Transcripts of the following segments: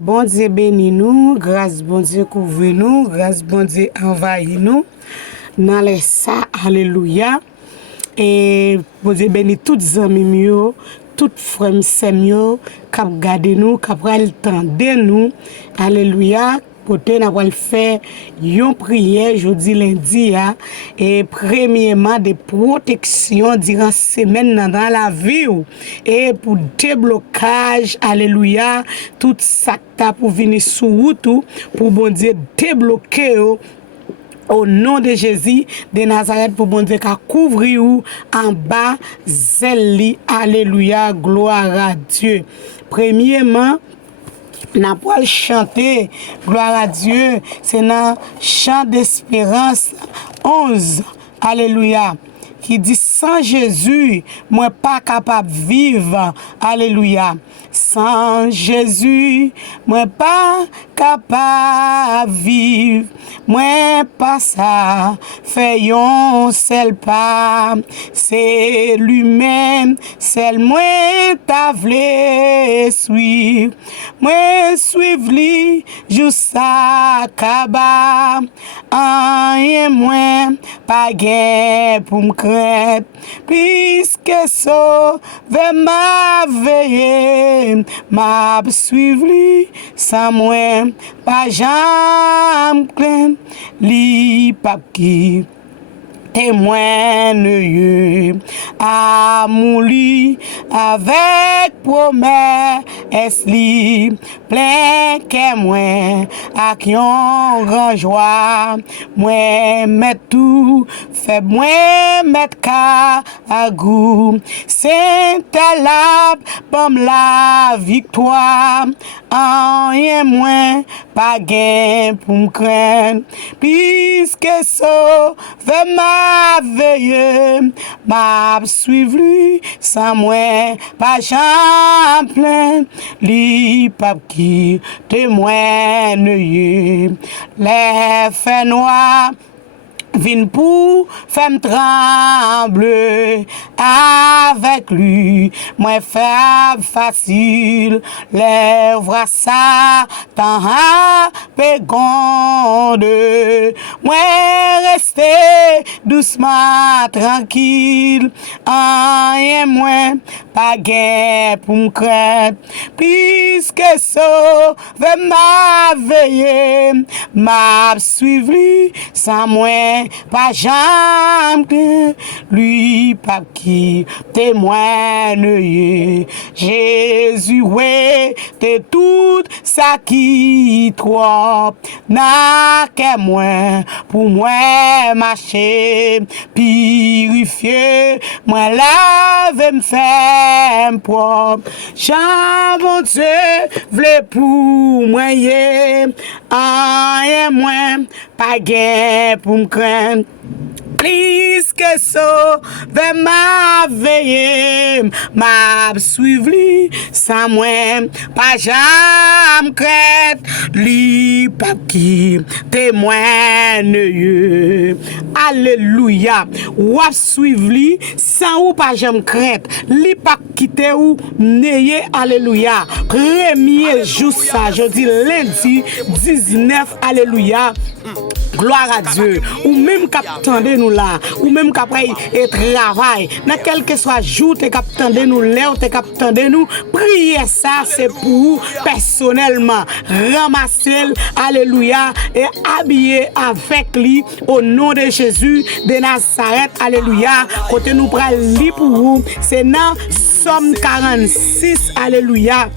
Bon Dieu bénis nous, grâce bon Dieu couvre nous, grâce bon Dieu envahit nous. Dans les ça, alléluia. Et bon Dieu bénis toutes amis mieux, toutes frères mieux, qui regardent nous, qui entendent nous. Alléluia. Côté n'a pas fait une prière jeudi lundi et premièrement des protections durant semaine dans la vie et pour déblocage alléluia tout ça pour venir sur route pour bon Dieu débloquer au nom de Jésus de Nazareth pour bon Dieu qu'a couvrir en bas zèle alléluia gloire à Dieu. Premièrement n'a pas chanter gloire à Dieu, c'est dans chant d'espérance 11 alléluia qui dit sans Jésus moi pas capable vivre alléluia. Sans Jésus moi pas capable vivre, moi pas ça fait yon seul pas, c'est lui-même seul moi t'a vle suivre, moi suivre lui jusqu'à kaba, rien moins pas gain pour me craindre, puisque sauve m'a veillé, m'a suivre lui sans moi pas jamais craindre, li pas qui témoigne amour li avec promesse li plein que moi à qui on grand joie moi mettre tout fait moi mettre ka à goût c'est la pomme la victoire rien moins pas gain pour me craindre puisque sauve m'a veillé m'a suivre lui sans moi pas jamais plein li pas qui témoigne les faits noirs vin pour faire trembler avec lui moi faire facile les voix ça tant pégonde moi rester doucement tranquille rien moins pas gain pour me craindre puisque sauve m'a veillé m'a suivi sans moi pas jamais lui pas qui témoigne Jésus ouais t'es tout ça qui trop n'a que moi pour moi marcher purifier moi laver me faire propre Jean bon Dieu vle pour moi rien moins pas gain pour me craindre plus que sauve m'a veillé m'a suivre sans moi pas jamais craindre li pas qui témoigne alléluia ou suivre li sans ou pas jamais craindre li pas quitter ou neye alléluia premier jour ça jeudi lundi 19 alléluia. Gloire à Dieu. Ou même qu'attendez nous là, ou même qu'après et travail, dans quel que soit jour t'es qu'attendez nous là, t'es qu'attendez nous, prier ça c'est pour vous personnellement. Ramasser alléluia et habiller avec lui au nom de Jésus de Nazareth alléluia. Côté nous pral li pour vous, c'est dans Somme 46 alléluia.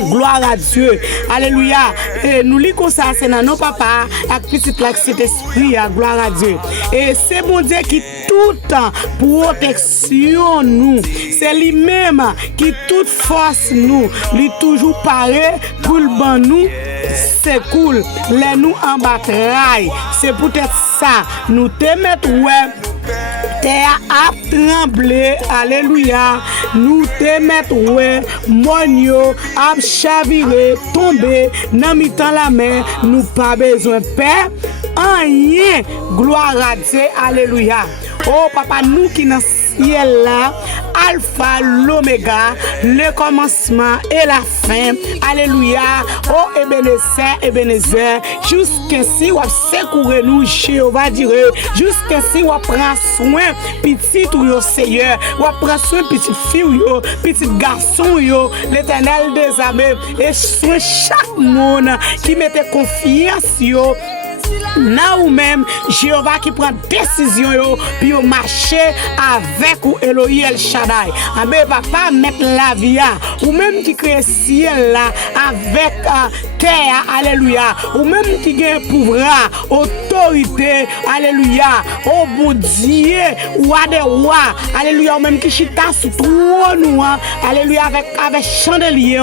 Gloire à Dieu. Alléluia. Et nous lisons ça, c'est dans nos papas, avec petit cet esprit, gloire à Dieu. Et c'est mon Dieu qui tout temps protection nous. C'est lui-même qui toute force nous. Lui toujours paré pour le ban nous. C'est cool. Les nous en bataille. C'est peut-être ça. Nous te mettre ouais. Terre a tremblé, alléluia. Nous te mettre ouais, monio a chaviré, tombé, nan mi-temps la main, nous pas besoin de paix, rien, gloire à Dieu, alléluia. Oh papa, nous qui dans ciel là, Alpha, l'Oméga, le commencement et la fin. Alléluia. Oh Ebenezer, jusqu'ici, on secourir nous, Jéhovah dire, jusqu'ici, on prend soin, petit ou Seigneur, on prend soin, petite fille, petit garçon, l'Éternel des armées, et soin chaque monde qui mettait confiance, nan ou même Jéhovah qui prend décision yo puis yo marcher avec ou Elohim El Shaddai. Amen papa mettre la vie ou même qui crée ciel là avec terre alléluia ou même qui gagne pouvoir autorité alléluia oh bon Dieu roi des rois alléluia ou même qui chita sous trône alléluia avec chandelier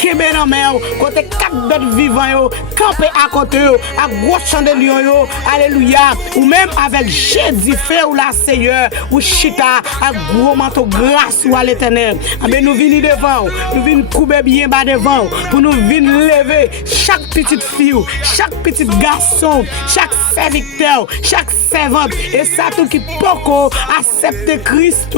qui ben en mer côté quatre bêtes vivants yo camper à côté yo à gros chandelier yo alléluia ou même avec Jésus fait ou la Seigneur ou chita à gros manteau grâce ou à l'Éternel. Amen nous venons devant nous venons couper bien bas devant pour nous venir lever chaque petite fille chaque petit garçon chaque serviteur chaque servante et ça tout qui peut accepter Christ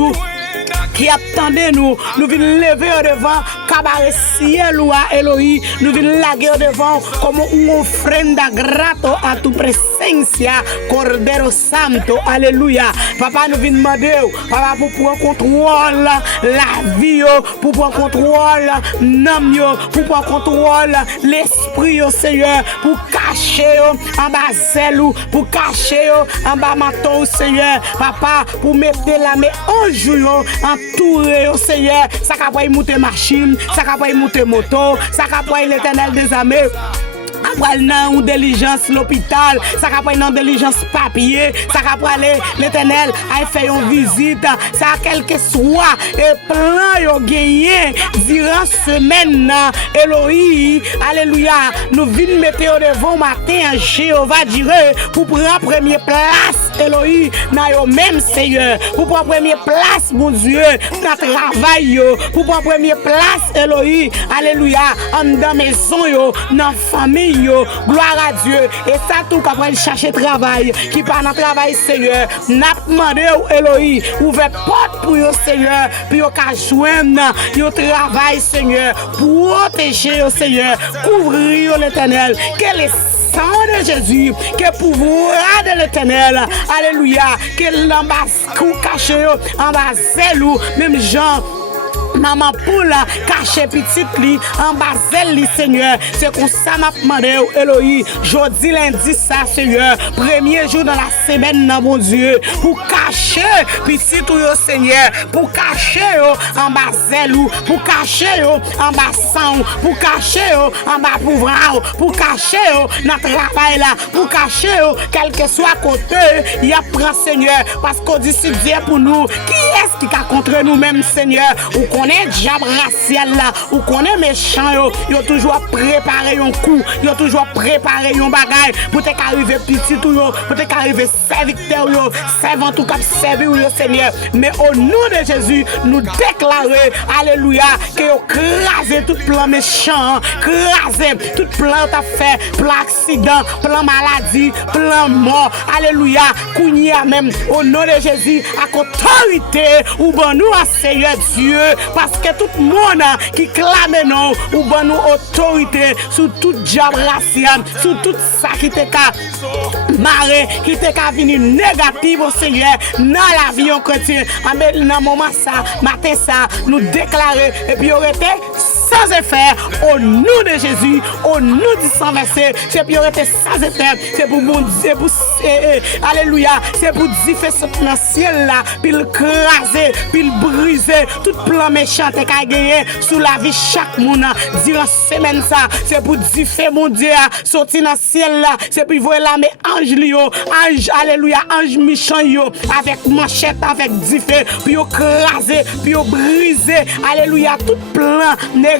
qui attendait nous venons lever au devant cabaret ciel ou à Elohim nous venons laguer au devant comme une offrenda grato à tu presencia Cordero Santo alléluia papa nous venons demander papa pour prendre contrôle la vie pour prendre contrôle l'âme pour prendre contrôle l'esprit au Seigneur pour cacher en bas zèle pour cacher en bas manteau Seigneur papa pour mettre la main en jour entouré au Seigneur ça capable monter machine ça capable monter moto ça capable l'Éternel des armées après nan ou diligence l'hôpital ça capable nan diligence papier ça capable l'Éternel a fait une visite ça quel que soit et plan yo gagné durant semaine Elohim alléluia nous venons mettre au devant matin Jéhovah dire pour prendre première place Elohim dans yo même Seigneur pour prendre première place mon Dieu dans travail yo pour prendre première place Elohim alléluia en dans maison yo dans famille yo gloire à Dieu et ça tout qu'après chercher travail qui pas dans travail Seigneur n'a demandé Elohim ouvert porte pour yo Seigneur puis yo ka joindre yo travail Seigneur protéger au Seigneur couvrir l'Éternel que les sang de Jésus, que pouvoir de l'Éternel, alléluia, que l'ambassade caché en bas zèle même Jean maman poule caché petite li en bas li Seigneur c'est comme ça m'a demandé Elohim jodi lundi ça Seigneur premier jour dans la semaine nan bon Dieu pour cacher petite yo Seigneur pour cacher en bas ou pour cacher en bas sang pour cacher en bas pouvoir pour cacher dans travail là pour cacher quel que soit côté il y a prend Seigneur parce qu'on dit si Dieu pour nous qui est-ce qui a contre nous même Seigneur ou connaît diable racial là ou connaît méchant yo toujours préparer un coup yo toujours préparer un bagage pour te arriver petit tout yo pour te arriver serviteur yo servant tout cap servir yo Seigneur mais au nom de Jésus nous déclarer alléluia que yo craser tout plan méchant craser tout plan t'a fait plan accident plan maladie plan mort alléluia kounia même au nom de Jésus à autorité ou bon nous à Seigneur Dieu parce que tout le monde qui clame non ou bon nous autorité sur tout diable racial sur tout ça qui te ka maré qui te ka venir négatif au Seigneur dans la vie en chrétien amen dans moment ça matin ça nous déclarer et puis aurait été sans effet au nom de Jésus au nom du sang versé c'est puis aurait été sans effet c'est pour mon Dieu pour alléluia c'est pour differ ce plan ciel là puis le craser puis le briser tout plan méchant te ka gagner sous la vie chaque monde durant semaine ça c'est pour differ mon Dieu sortir dans ciel là c'est pour voir la mais ange lio ange alléluia ange méchant yo avec manchette avec differ puis yo craser puis yo briser alléluia tout plan négatif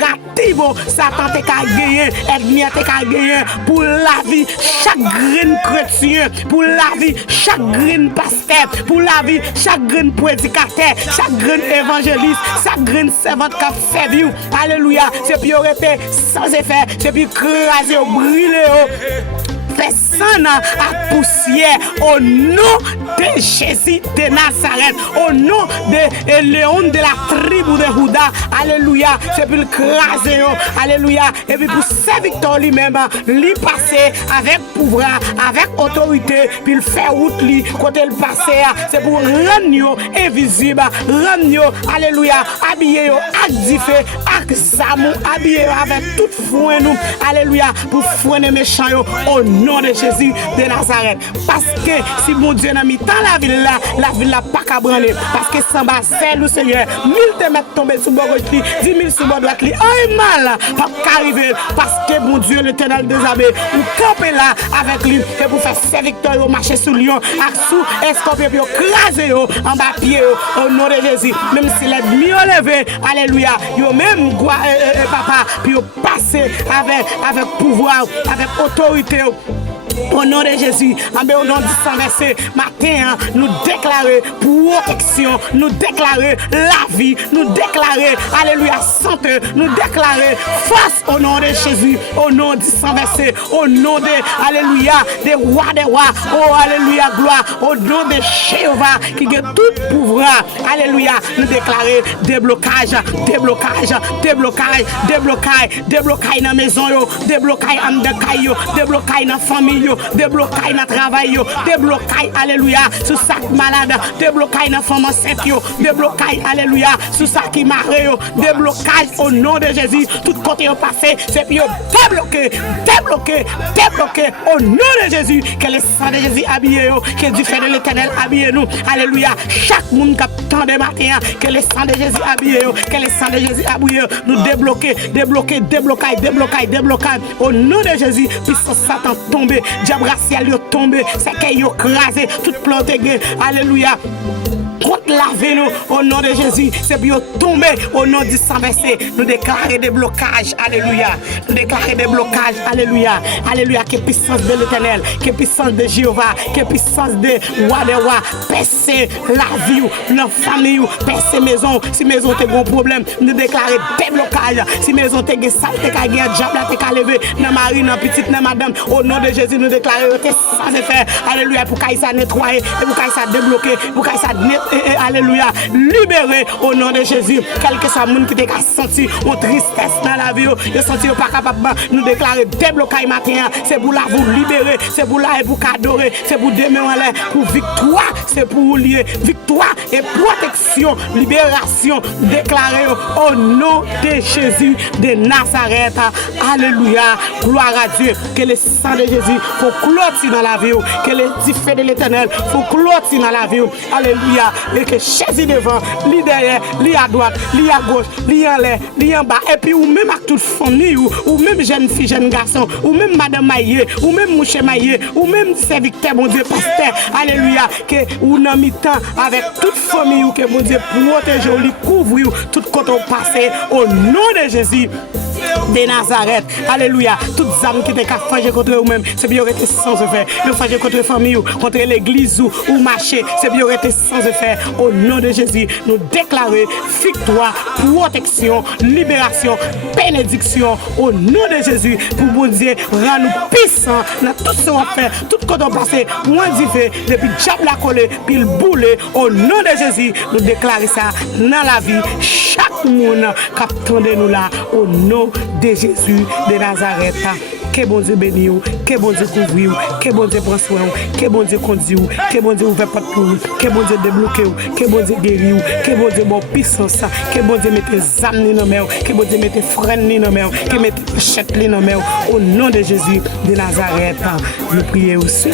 Satan te ka gagner ennemi te ka gagner pour la vie chaque grain chrétien pour la vie chaque grain pasteur pour la vie chaque grain prédicateur chaque grain évangéliste chaque grain servante qui fait vivre alléluia c'est puis aurait été sans effet c'est puis craser brûler personne à poussière au nom de Jésus de Nazareth, au nom de Léon de la tribu de Juda, alléluia, c'est pour le craser, alléluia, et puis pour servir lui-même, lui passer avec pouvoir, avec autorité, puis le faire route lui, côté le passer, c'est pour rendre invisible, rendre, alléluia, habiller, activer, avec zamou, habiller avec tout fouet nous, alléluia, pour freiner méchants au nom de Jésus de Nazareth. Parce que si mon Dieu n'a mis dans la ville là pas qu'à branler. Parce que sans bassin, le Seigneur, 1000 te mettre tomber sous bord gauche, 10 000 sous bord droite, oh mal, pas qu'arriver. Parce que mon Dieu, l'éternel des armées, ou camper là avec lui, et pour faire ses victoires, marcher sous lion, avec sous escorpion, puis craser en bas pied, au nom de Jésus. Même si l'ennemi est levé, alléluia, yo même, papa, puis passer avec pouvoir, avec autorité. Au nom de Jésus, au nom du sang versé, matin, nous déclarer protection, nous déclarer la vie, nous déclarer, alléluia, santé, nous déclarer force au nom de Jésus, au nom du sang versé, au nom de, alléluia, des rois, oh, alléluia, gloire, au nom de Jéhovah, qui a tout pouvoir, alléluia, nous déclarer déblocage dans la maison, déblocage en décaille, déblocage dans la famille, déblocage dans le travail, déblocage, alléluia, sur ça qui malade, déblocage dans la femme enceinte, déblocage, alléluia, sur ça qui marre, déblocage au nom de Jésus, tout côté au passé, c'est puis débloqué, au nom de Jésus, que le sang de Jésus habille, que du fait de l'éternel habille nous, alléluia, chaque monde qui attend des matins, que le sang de Jésus habille, que le sang de Jésus habille, nous débloquer, au nom de Jésus, puissance Satan tomber, diable racial yo tomber, c'est qu'il yo crasé, toute plante, alléluia. Contre la vie nous au nom de Jésus, c'est bien tomber au nom du sang versé. Nous déclarer des blocages, alléluia. Nous déclarer des blocages, alléluia. Alléluia, que puissance de l'éternel, que puissance de Jéhovah, que puissance de roi des rois, percer la vie, nos familles, percer maison. Si maison te gros problème, nous déclarer des blocages. Si maison te gagné saleté, ka gagné diable, te ka levé, dans mari, dans petite, dans madame, au nom de Jésus, nous déclarer te sans effet, alléluia, pour qu'il ça nettoyer, pour qu'il ça débloquer, pour qu'il ça alléluia, libéré au nom de Jésus. Quel que soit le monde qui t'a senti une tristesse dans la vie, il senti pas capable, nous déclarer déblocage matin, c'est pour là vous libérer, c'est pour là pour adorer, c'est pour demain en l'air, pour victoire, c'est pour lier victoire et protection, libération déclarée au nom de Jésus de Nazareth. Alléluia, gloire à Dieu, que le sang de Jésus faut clôturer dans la vie, que le feu de l'éternel faut clôturer dans la vie. Alléluia. Et que Jésus devant, lui derrière, lui à droite, lui à gauche, lui en l'air, lui en bas. Et puis, ou même à toute famille, ou même jeune fille, jeune garçon, ou même madame maillé, ou même mouche maillé, ou même serviteur, mon Dieu, pasteur. Alléluia. Que ou dans mi-temps avec toute famille, ou que mon Dieu protège, ou lui couvre, tout côté passé, au nom de Jésus de Nazareth. Alléluia. Toutes les âmes qui étaient fâchées contre eux-mêmes, c'est bien été sans effet. Ils fâchées contre la famille, contre l'église ou marché, c'est bien été sans effet. Au nom de Jésus, nous déclarons victoire, protection, libération, bénédiction. Au nom de Jésus, pour bon Dieu, rends-nous puissants dans tout ce qu'on fait, tout ce qu'on a passé, moins d'effet, depuis le diable a collé, puis le boulet. Au nom de Jésus, nous déclarons ça dans la vie. Chaque monde qui attend nous là, au nom de Jésus de Nazareth. Que bon Dieu bénisse, que bon Dieu couvre, que bon Dieu prend soin, que bon Dieu conduit, que bon Dieu ouvre porte pour vous, que bon Dieu débloque, que bon Dieu guérit, que bon Dieu bon puissance, que bon Dieu mette âmes dans main, que bon Dieu mette freine dans main, que mette chèque dans main. Au nom de Jésus de Nazareth, nous prions aussi.